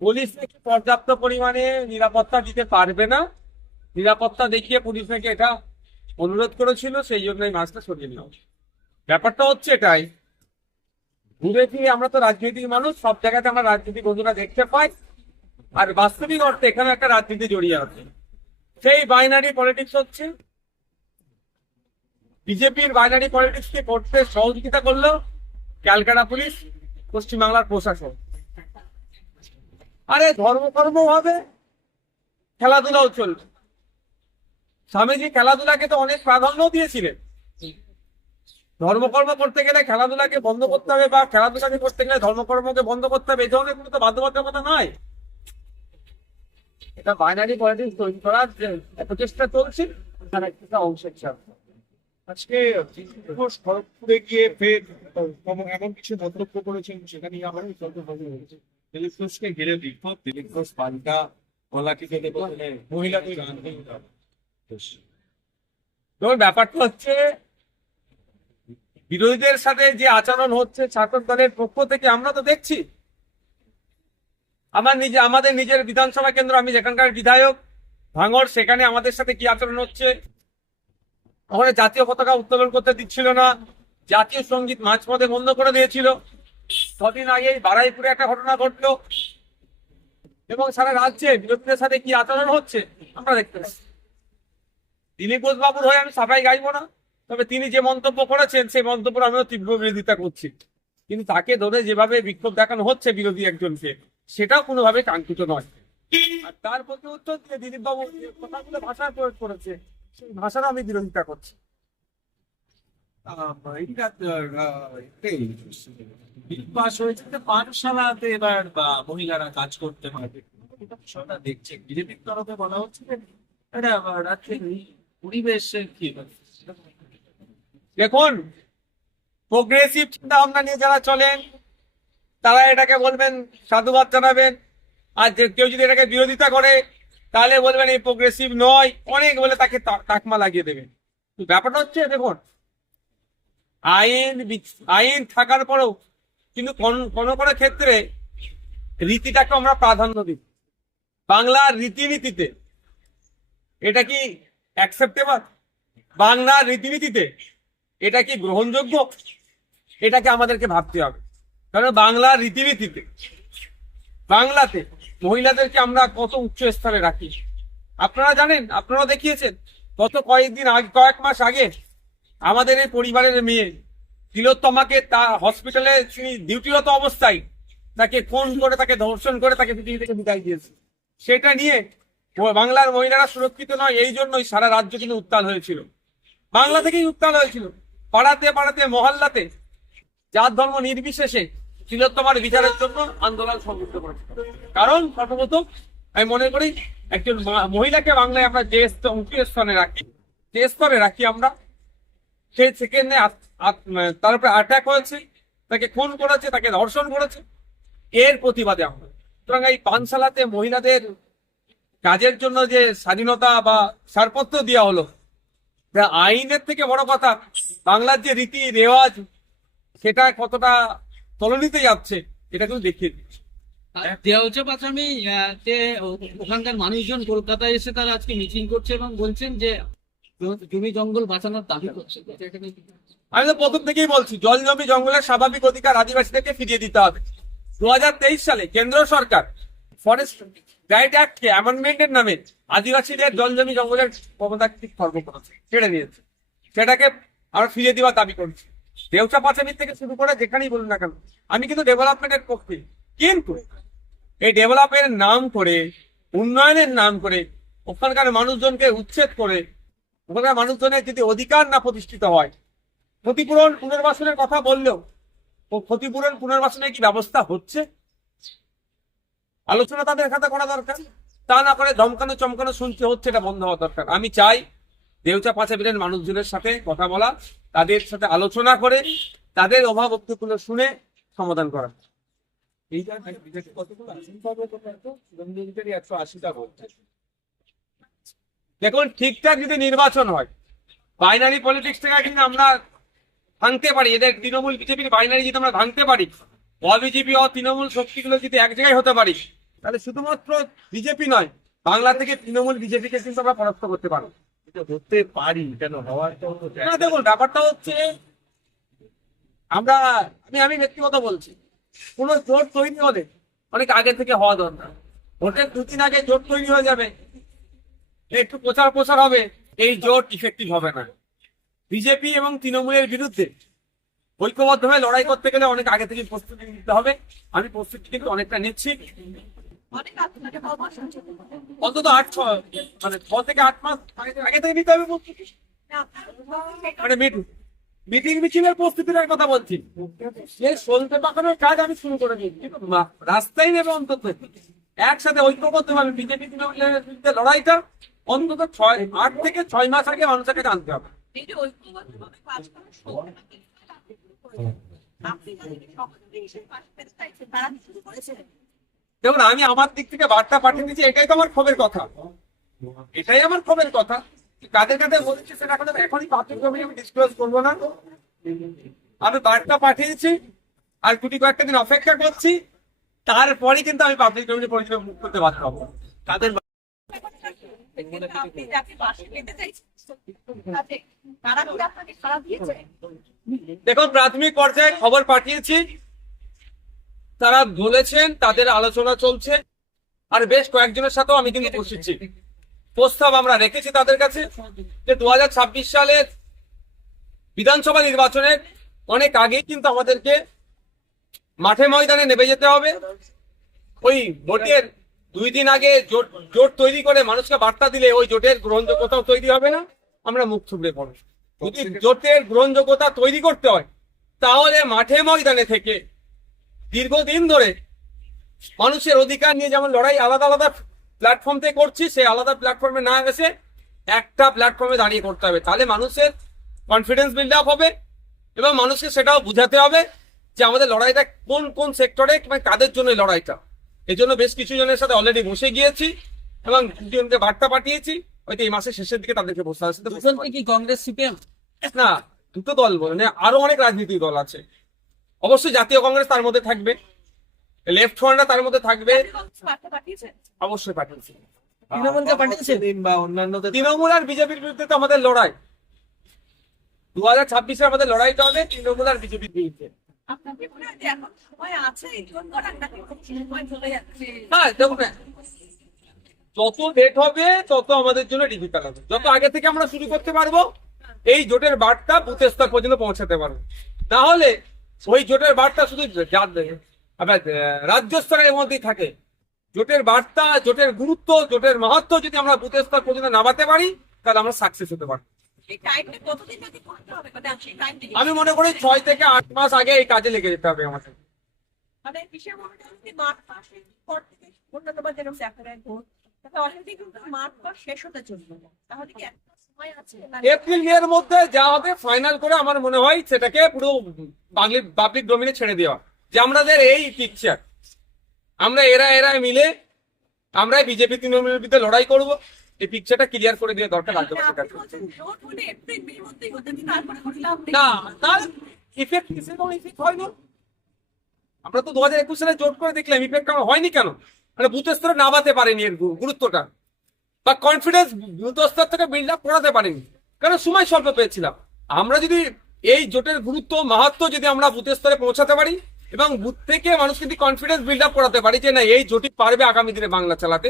Police নাকি পর্যাপ্ত পরিমাণে নিরাপত্তা দিতে পারবে না? নিরাপত্তা দেখিয়ে পুলিশ নাকি এটা অনুরোধ করেছিল, সেই জন্য এই মাছটা সরিয়ে নেওয়া ব্যাপারটা হচ্ছে এটাই। ঘুরে ফিরে আমরা তো রাজনৈতিক মানুষ, সব জায়গাতে আমরা রাজনীতি বন্ধুরা দেখতে পাই। আর বাস্তবিক অর্থে এখানে একটা রাজনীতি জড়িয়ে আছে। সেই বাইনারি পলিটিক্স হচ্ছে, বিজেপির বাইনারি পলিটিক্স কে করতে সহযোগিতা করল ক্যালকাটা পুলিশ, পশ্চিমবাংলার প্রশাসন। আরে ধর্মকর্ম হবে। খেলাধুলাও চলবে। স্বামীজি খেলাধুলাকে তো অনেক প্রাধান্য দিয়েছিলেন। ধর্মকর্ম করতে গেলে খেলাধুলাকে বন্ধ করতে হবে বা খেলাধুলাকে করতে গেলে ধর্মকর্মকে বন্ধ করতে হবে এই ধরনের কোনো তো বাধ্যবাধকতা নয় এটা বাইনারি পলিটিক্স তৈরি করার প্রচেষ্টা চলছে তার একটা অংশ হিসাবে। আজকে খড়গপুরে গিয়ে ফের এমন- কিছু মন্তব্য করেছেন সেখানে আমার দিলীপ ঘিরে বিক্ষোভ দিলীপ ঘোষ পাল্টা কেটে বললেন মহিলাদের ব্যাপারটা হচ্ছে, বিরোধীদের সাথে যে আচরণ হচ্ছে ছাত্র দলের পক্ষ থেকে আমরা তো দেখছি। আমার নিজে, আমাদের নিজের বিধানসভা কেন্দ্র, আমি যেখানকার বিধায়ক ভাঙর সেখানে আমাদের সাথে কি আচরণ হচ্ছে? ওখানে জাতীয় পতাকা উত্তোলন করতে দিচ্ছিল না, জাতীয় সংগীত মাঝপথে বন্ধ করে দিয়েছিল। কদিন আগে বারাইপুরে একটা ঘটনা ঘটলো। এবং সারা রাজ্যে বিরোধীদের সাথে কি আচরণ হচ্ছে, আমরা দেখতে পাচ্ছি। দিলীপ ঘোষ বাবুর হয়ে আমি সাফাই গাইবো না, তবে তিনি যে মন্তব্য করেছেন, সেই মন্তব্য আমিও তীব্র বিরোধিতা করছি। কিন্তু তাকে ধরে যেভাবে বিক্ষোভ দেখানো হচ্ছে বিরোধী একজনকে, সেটাও কোনোভাবে কাঙ্ক্ষিত নয়। আর তার প্রতি উত্তর দিয়ে দিলীপ বাবু কথাগুলো ভাষায় প্রয়োগ করেছে, সেই ভাষারও আমি বিরোধিতা করছি। পাঠশালাতে এবার মহিলারা কাজ করতে পারবে তরফে হচ্ছে এটা পরিবেশের দেখুন প্রোগ্রেসিভ চিন্তা ভাবনা নিয়ে যারা চলেন, তারা এটাকে বলবেন, সাধুবাদ জানাবেন। আর কেউ যদি এটাকে বিরোধিতা করে, তাহলে বলবেন এই প্রোগ্রেসিভ নয়। অনেক বলে তাকে তাকমা লাগিয়ে দেবেন ব্যাপারটা হচ্ছে, দেখুন আইন আইন থাকার পরেও কিন্তু কোন- কোনো ক্ষেত্রে রীতিটাকে আমরা প্রাধান্য দিই। বাংলার রীতিনীতিতে এটা কি অ্যাকসেপ্টেবল বাংলার রীতিনীতিতে এটা কি গ্রহণযোগ্য? এটাকে আমাদেরকে ভাবতে হবে। কারণ বাংলার রীতিনীতিতে, বাংলাতে মহিলাদেরকে আমরা কত উচ্চ স্তরে রাখি। আপনারা জানেন আপনারা দেখিয়েছেন, গত কয়েকদিন আগে, কয়েক মাস আগে আমাদের এই পরিবারের মেয়ে, তিলোত্তমাকে তা হসপিটালে তিনি ডিউটিরত অবস্থায় তাকে ফোন করে, তাকে ধর্ষণ করে, তাকে পৃথিবী থেকে বিদায় দিয়েছে। সেটা নিয়ে বাংলার মহিলারা সুরক্ষিত নয়, এই জন্যই সারা রাজ্য কিন্তু উত্তাল হয়েছিল। বাংলা থেকেই উত্তাল হয়েছিল। পাড়াতে পাড়াতে, মহল্লাতে জাত ধর্ম নির্বিশেষে তিলোত্তমার বিচারের জন্য আন্দোলন সংযুক্ত করেছে কারণ প্রথমত, আমি মনে করি, একজন মহিলাকে বাংলায় আমরা যে উঁচু স্থানে রাখি, যে স্তরে রাখি আমরা সেই সেকেন্ডে তার উপরে অ্যাটাক হয়েছে তাকে খুন করেছে তাকে ধর্ষণ করেছে। এর প্রতিবাদে আমরা। সুতরাং এই পানশালাতে মহিলাদের কাজের জন্য যে স্বাধীনতা বা ছাড়পত্র দেওয়া হলো তা আইনের থেকে বড় কথা। বাংলার যে রীতি রেওয়াজ সেটা কতটা তলনিতে যাচ্ছে এটা কিন্তু দেখিয়ে দিচ্ছে। পাচামি আহ, তে ও- ওখানকার মানুষজন কলকাতায় এসে তারা আজকে মিটিং করছে এবং বলছেন যে জমি জঙ্গল বাঁচানোর দাবি করছে। কি? আমি তো প্রথম থেকেই বলছি, জল জমি জঙ্গলের স্বাভাবিক অধিকার আদিবাসীদেরকে ফিরিয়ে দিতে হবে। দু সালে কেন্দ্র সরকার ফরেস্ট রাইট অ্যাক্টকে অ্যামেন্ডমেন্টের নামে আদিবাসীদের জল জমি জঙ্গলের ক্ষমতাকে খর্ব করেছে, ছেড়ে দিয়েছে। সেটাকে আমরা ফিরিয়ে দেওয়ার দাবি করছি। দেউচা পাচামির থেকে শুরু করে যেখানেই বলুন না কেন, আমি কিন্তু ডেভেলপমেন্টের পক্ষে। কিন্তু এই ডেভেলপের নাম করে, উন্নয়নের নাম করে, ওখানকার মানুষজনকে উচ্ছেদ করে ওখানকার মানুষজনের যদি অধিকার না প্রতিষ্ঠিত হয়, ক্ষতিপূরণ পুনর্বাসনের কথা বললেও, ও ক্ষতিপূরণ পুনর্বাসনের কি ব্যবস্থা হচ্ছে? আলোচনা তাদের খাতে করা দরকার। তা না করে ধমকানো চমকানো শুনতে হচ্ছে, এটা বন্ধ হওয়া দরকার। আমি চাই দেউচা পাঁচাবিলের মানুষজনের সাথে কথা বলা, তাদের সাথে আলোচনা করে, তাদের অভাব অক্তগুলো শুনে সমাধান করা। এই জায়গায় বিজেপি কতগুলো আসন পাবে তোমরা তো সুরেন্দ্রজিতেরই একশো আশিটা বলছে দেখুন ঠিকঠাক যদি নির্বাচন হয় বাইনারি পলিটিক্স থেকে কিন্তু আমরা ভাঙতে পারি। এদের তৃণমূল বিজেপির বাইনারি যদি আমরা ভাঙতে পারি অ বিজেপি অ তৃণমূল শক্তিগুলো যদি এক জায়গায় হতে পারি তাহলে শুধুমাত্র বিজেপি নয় বাংলা থেকে তৃণমূল বিজেপিকে কিন্তু আমরা পরাস্ত করতে পারব। এটা হতে পারি কেন? হওয়ার না দেখুন ব্যাপারটা হচ্ছে আমরা আমি আমি ব্যক্তিগত বলছি কোন জোট তৈরি হলে অনেক আগে থেকে হওয়া দরকার। ভোটের দুদিন আগে জোট তৈরি হয়ে যাবে। একটু প্রচার প্রচার হবে, এই জোট ইফেক্টিভ হবে না। বিজেপি এবং তৃণমূলের বিরুদ্ধে ঐক্যবদ্ধভাবে লড়াই করতে গেলে অনেক আগে থেকে প্রস্তুতি নিতে হবে। আমি প্রস্তুতি কিন্তু অনেকটা নিচ্ছি। অন্তত আট ছ মানে ছ থেকে আট মাস আগে- থেকে নিতে হবে মানে মিটিং মিটিং মিছিলের প্রস্তুতির কথা বলছি। সে সলতে পাকানোর কাজ আমি শুরু করে মা- রাস্তায় নেবে অন্তত। একসাথে ঐক্যবদ্ধ ভাবে বিজেপি তৃণমূলের বিরুদ্ধে লড়াইটা অন্তত ছয় আট থেকে ছয় মাস আগে মানুষকে জানতে হবে। দেখুন আমি আমার দিক থেকে বার্তা পাঠিয়ে দিচ্ছি এটাই তো আমার ক্ষোভের কথা। এটাই আমার ক্ষোভের কথা। কাদের কাদের বলছি সেটা এখন এখনই পাবলিক আমি ডিসক্লোজ করব না। আমি বার্তা পাঠিয়েছি আর দুটি কয়েকটা দিন অপেক্ষা করছি। তারপরে কিন্তু আমি পাবলিক ডোমেইনে পরিচয় মুখ করতে বাধ্য হব। তাদের কিন্তু আপনি যাকে পাশে পেতে চাইছেন তারা কি আপনাকে সাড়া দিয়েছে? দেখুন প্রাথমিক পর্যায়ে খবর পাঠিয়েছি। তারা বলেছেন তাদের আলোচনা চলছে। আর বেশ কয়েকজনের সাথেও আমি কিন্তু বসেছি প্রস্তাব আমরা রেখেছি তাদের কাছে যে দু হাজার ছাব্বিশ সালের বিধানসভা নির্বাচনের অনেক আগেই কিন্তু আমাদেরকে মাঠে ময়দানে নেমে যেতে হবে। ওই ভোটের দুই দিন আগে জোট জোট তৈরি করে মানুষকে বার্তা দিলে ওই জোটের গ্রহণযোগ্যতাও তৈরি হবে না আমরা মুখ থুবড়ে পড়ব। যদি জোটের গ্রহণযোগ্যতা তৈরি করতে হয় তাহলে মাঠে ময়দানে থেকে দীর্ঘদিন ধরে মানুষের অধিকার নিয়ে যেমন লড়াই আলাদা আলাদা প্ল্যাটফর্ম থেকে করছি সেই আলাদা প্ল্যাটফর্মে না এসে একটা প্ল্যাটফর্মে দাঁড়িয়ে করতে হবে। তাহলে মানুষের কনফিডেন্স বিল্ড আপ হবে এবং মানুষকে সেটাও বুঝাতে হবে যে আমাদের লড়াইটা কোন কোন সেক্টরে মানে কাদের জন্য লড়াইটা। এই জন্য বেশ কিছু জনের সাথে অলরেডি বসে গিয়েছি এবং দুজনকে বার্তা পাঠিয়েছি। হয়তো এই মাসের শেষের দিকে তাদেরকে বসে আসতে। কি কংগ্রেস সিপিএম? না দুটো দল বলে আরও অনেক রাজনৈতিক দল আছে। অবশ্যই জাতীয় কংগ্রেস তার মধ্যে থাকবে। লেফট ফ্রন্টরা তার মধ্যে থাকবে। অবশ্যই পাঠিয়েছে। তৃণমূলকে পাঠিয়েছেন? দিন বা অন্যান্যদের তৃণমূল আর বিজেপির বিরুদ্ধে তো আমাদের লড়াই। দু হাজার ছাব্বিশে আমাদের লড়াইটা হবে তৃণমূল আর বিজেপির বিরুদ্ধে। যত লেট হবে, তত আমাদের জন্য ডিফিকাল্ট হবে যত আগে থেকে আমরা শুরু করতে পারব, এই জোটের বার্তা বুথ স্তর পর্যন্ত পৌঁছাতে পারব। তাহলে ওই জোটের বার্তা শুধু রাজ্য স্তরের মধ্যেই থাকে। জোটের বার্তা, জোটের গুরুত্ব, জোটের মাহাত্ম যদি আমরা বুথ স্তর পর্যন্ত নামাতে পারি, তাহলে আমরা সাকসেস হতে পারব। আমি মনে করি ছয় থেকে আট মাস আগে এই কাজে লেগে যেতে হবে আমাদের। মানে মনে এপ্রিল মে এর মধ্যে যা হবে ফাইনাল করে আমার মনে হয় সেটাকে পুরো বাংলি পাবলিক ডোমিনে ছেড়ে দেওয়া। যে আমাদের এই পিকচার আমরা এরা এরা মিলে আমরা বিজেপি তৃণমূলের বিরুদ্ধে লড়াই করব। এই পিকচারটা ক্লিয়ার করে দেওয়া দরকার লাভ নেই। না তার ইফেক্ট কিসের কোনো ইফেক্ট হয় না আমরা তো দু হাজার একুশ সালে জোট করে দেখলাম ইফেক্ট হয়নি কেন? মানে বুথ স্তরে নামাতে পারেনি এর গুরুত্বটা। বা কনফিডেন্স বুথ স্তর থেকে বিল্ড আপ করাতে পারেনি। কারণ সময় স্বল্প পেয়েছিলাম। আমরা যদি এই জোটের গুরুত্ব মাহাত্ম যদি আমরা বুথ স্তরে পৌঁছাতে পারি এবং বুথ থেকে মানুষ যদি কনফিডেন্স বিল্ড আপ করাতে পারি যে না এই জোটই পারবে আগামী দিনে বাংলা চালাতে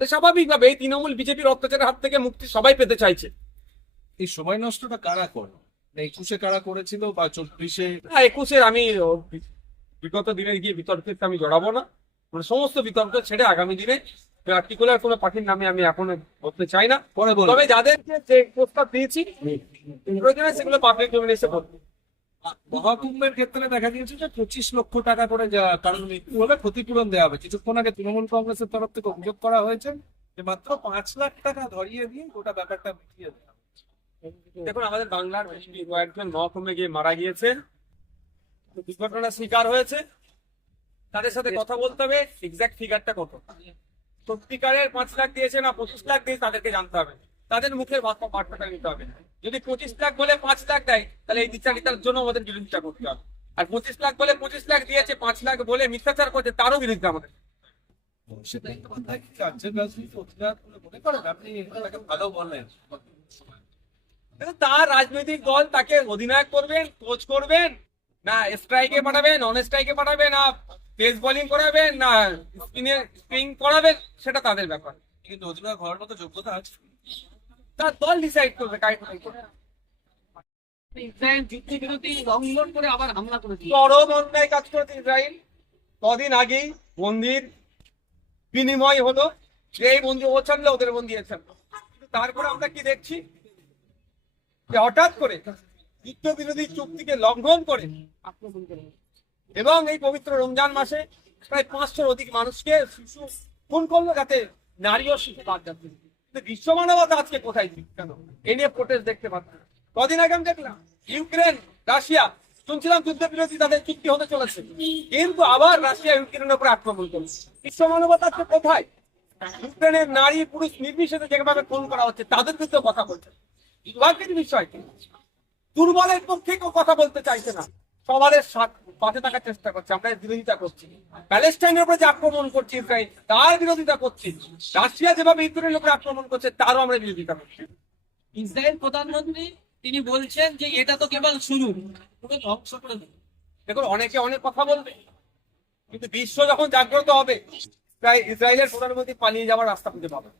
তো স্বাভাবিকভাবে এই তৃণমূল বিজেপির অত্যাচারের হাত থেকে মুক্তি সবাই পেতে চাইছে। এই সময় নষ্টটা কারা করল? একুশে কারা করেছিল বা চব্বিশে? না একুশের আমি বিগত দিনে গিয়ে বিতর্কে আমি জড়াবো না। মানে সমস্ত বিতর্ক ছেড়ে আগামী দিনে পার্টিকুলার কোনো পার্টির নামে আমি এখন বলতে চাই না। তবে যাদেরকে যে প্রস্তাব দিয়েছি প্রয়োজনে সেগুলো পাবলিক ডোমিনে এসে বলব। মহাকুম্ভের ক্ষেত্রে দেখা গিয়েছে যে পঁচিশ লক্ষ টাকা করে কারণ মৃত্যু হলে ক্ষতিপূরণ দেওয়া হবে। কিছুক্ষণ আগে তৃণমূল কংগ্রেসের তরফ থেকে অভিযোগ করা হয়েছে যে মাত্র পাঁচ লাখ টাকা ধরিয়ে দিয়ে গোটা ব্যাপারটা মিটিয়ে দেওয়া দেখুন, আমাদের বাংলার কয়েকজন মহকুমে গিয়ে মারা গিয়েছে। দুর্ঘটনার শিকার হয়েছে। তাদের সাথে কথা বলতে হবে এক্সাক্ট ফিগারটা কত? সত্যিকারের পাঁচ লাখ দিয়েছে না পঁচিশ লাখ দিয়েছে তাদেরকে জানতে হবে। তাদের মুখের বার্তা বার্তাটা নিতে হবে। যদি পঁচিশ লাখ বলে পাঁচ লাখ দেয়, তাহলে এই বিচারিতার জন্য আমাদের বিরোধিতা করতে হবে। আর পঁচিশ লাখ বলে পঁচিশ লাখ দিয়েছে, পাঁচ লাখ বলে মিথ্যাচার করছে, তারও বিরুদ্ধে আমাদের। তার রাজনৈতিক দল তাকে অধিনায়ক করবেন কোচ করবেন, না স্ট্রাইকে পাঠাবেন নন স্ট্রাইকে পাঠাবেন, না পেস বোলিং করাবেন, না স্পিনে স্পিন করাবেন, সেটা তাদের ব্যাপার। কিন্তু অধিনায়ক হওয়ার মতো যোগ্যতা আছে। তার দল ডিসাইড করবে করে তারপরে আমরা কি দেখছি? যে হঠাৎ করে বিরোধী চুক্তিকে লঙ্ঘন করে এবং এই পবিত্র রমজান মাসে প্রায় পাঁচশোর অধিক মানুষকে শিশু খুন করল, যাতে নারী ও শিশু বাদ যাচ্ছে। বিশ্ব মানবতা আজকে কোথায় কেন? এ নিয়ে প্রোটেস্ট দেখতে পাচ্ছি। কদিন আগে আমি দেখলাম, ইউক্রেন, রাশিয়া, শুনছিলাম যুদ্ধ বিরোধী তাদের চুক্তি হতে চলেছে। কিন্তু আবার রাশিয়া ইউক্রেনের উপর আক্রমণ করছে। বিশ্ব মানবতা আজকে কোথায়? ইউক্রেনের নারী, পুরুষ নির্বিশেষে যেভাবে খুন করা হচ্ছে, তাদের বিরুদ্ধে কথা বলছে। দুর্ভাগ্যের বিষয় দুর্বলের পক্ষে কেউ কথা বলতে চাইছে না। সবারের পাশে থাকার চেষ্টা করছে আমরা বিরোধিতা করছি। প্যালেস্টাইনের উপরে যে আক্রমণ করছে ইসরায়েল তার বিরোধিতা করছি। রাশিয়া যেভাবে ইউক্রেনের উপরে আক্রমণ করছে তারও আমরা বিরোধিতা করছি। ইসরায়েল প্রধানমন্ত্রী তিনি বলছেন যে এটা তো কেবল শুরু পুরো ধ্বংস করে দেখুন অনেকে অনেক কথা বলবে কিন্তু বিশ্ব যখন জাগ্রত হবে প্রায় ইসরায়েলের প্রধানমন্ত্রী পালিয়ে যাওয়ার রাস্তা খুঁজে পাবে।